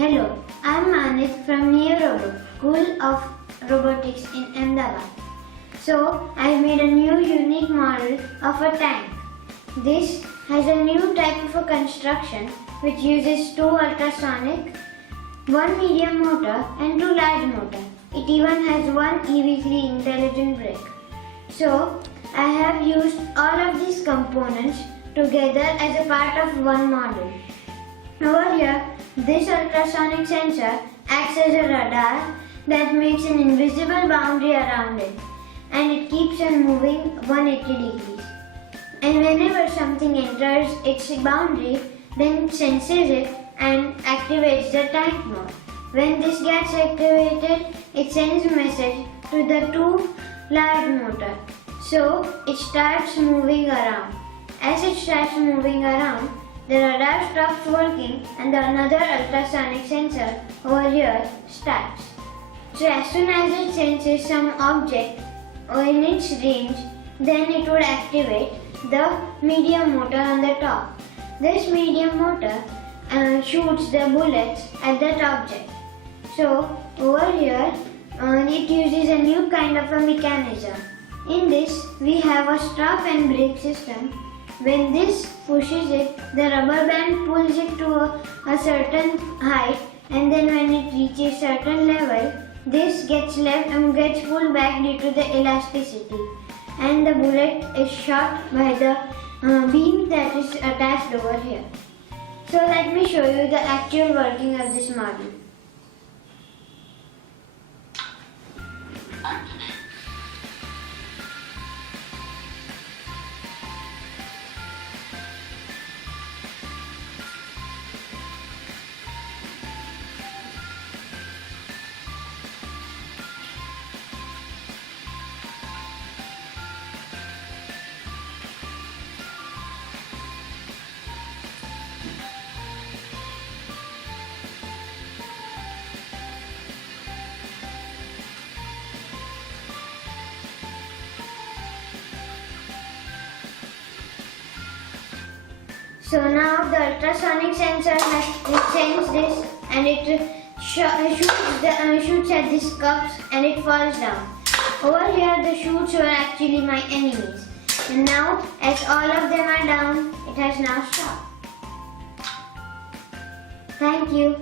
Hello, I'm Manit from School of Robotics in Ahmedabad. So, I've made a new unique model of a tank. This has a new type of a construction which uses two ultrasonic, one medium motor and two large motor. It even has one EV3 intelligent brake. So, I have used all of these components together as a part of one model. Over here, this ultrasonic sensor acts as a radar that makes an invisible boundary around it, and it keeps on moving 180 degrees. And whenever something enters its boundary, then it senses it and activates the tank mode. When this gets activated, it sends a message to the two large motor. So it starts moving around. As it starts moving around, the radar stops working and another ultrasonic sensor over here starts. So as soon as it senses some object in its range, then it would activate the medium motor on the top. This medium motor shoots the bullets at that object. So over here, it uses a new kind of a mechanism. In this, we have a stop and brake system. When this pushes it, the rubber band pulls it to a certain height, and then when it reaches certain level, this gets pulled back due to the elasticity, and the bullet is shot by the beam that is attached over here. So let me show you the actual working of this model. So now the ultrasonic sensor sends this and it shoots at these cups and it falls down. Over here the shoots were actually my enemies. And now as all of them are down, it has now stopped. Thank you.